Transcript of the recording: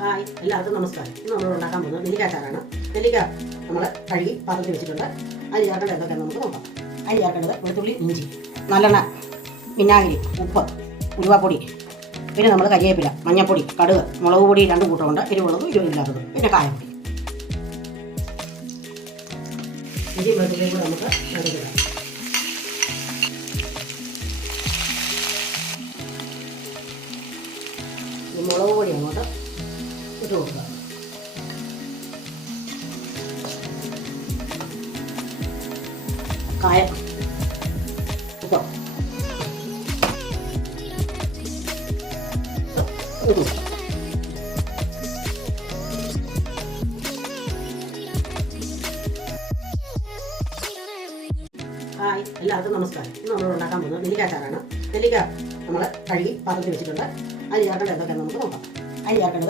Hi, എല്ലാവർക്കും നമസ്കാരം. ഇന്ന് നമ്മൾ ഉണ്ടാക്കാൻ പോകുന്നത് നെല്ലിക്കാച്ചാറാണ്. നെല്ലിക്ക നമ്മൾ കഴുകി പാത്രത്തിൽ വെച്ചിട്ടുണ്ട്. അതിന് ചേർക്കേണ്ടത് എന്തൊക്കെയാണെന്ന് നമുക്ക് നോക്കാം. അതിന് ചേർക്കേണ്ടത് വെളുത്തുള്ളി, ഇഞ്ചി, നല്ലെണ്ണ, വിനാഗിരി, ഉപ്പ്, ഉലുവാപ്പൊടി, പിന്നെ നമ്മൾ കരിവേപ്പില, മഞ്ഞൾപ്പൊടി, കടുക്, മുളക് പൊടി 2 കൂട്ടമുണ്ട്, എരിവുള്ളതും എരിവില്ലാത്തതും, പിന്നെ കായപ്പൊടി. ഇഞ്ചി വെളുത്തുള്ളിയും കൂടെ നമുക്ക് എടുക്കാം. മുളക് പൊടി അങ്ങോട്ട് ഇട്ട് കൊടുക്കുക. കായം, ഉപ്പ്, ഹായ്, എല്ലാവർക്കും നമസ്കാരം. ഇന്ന് നമ്മൾ ഉണ്ടാക്കാൻ പോകുന്നത് നെല്ലിക്കാച്ചാറാണ്. നെല്ലിക്ക നമ്മൾ കഴുകി പാത്രത്തിൽ വെച്ചിട്ടുണ്ട്. അതിന് ചേർക്കേണ്ടത് എന്തൊക്കെയാണെന്ന് നമുക്ക് നോക്കാം. അതിന് ചേർക്കേണ്ടത്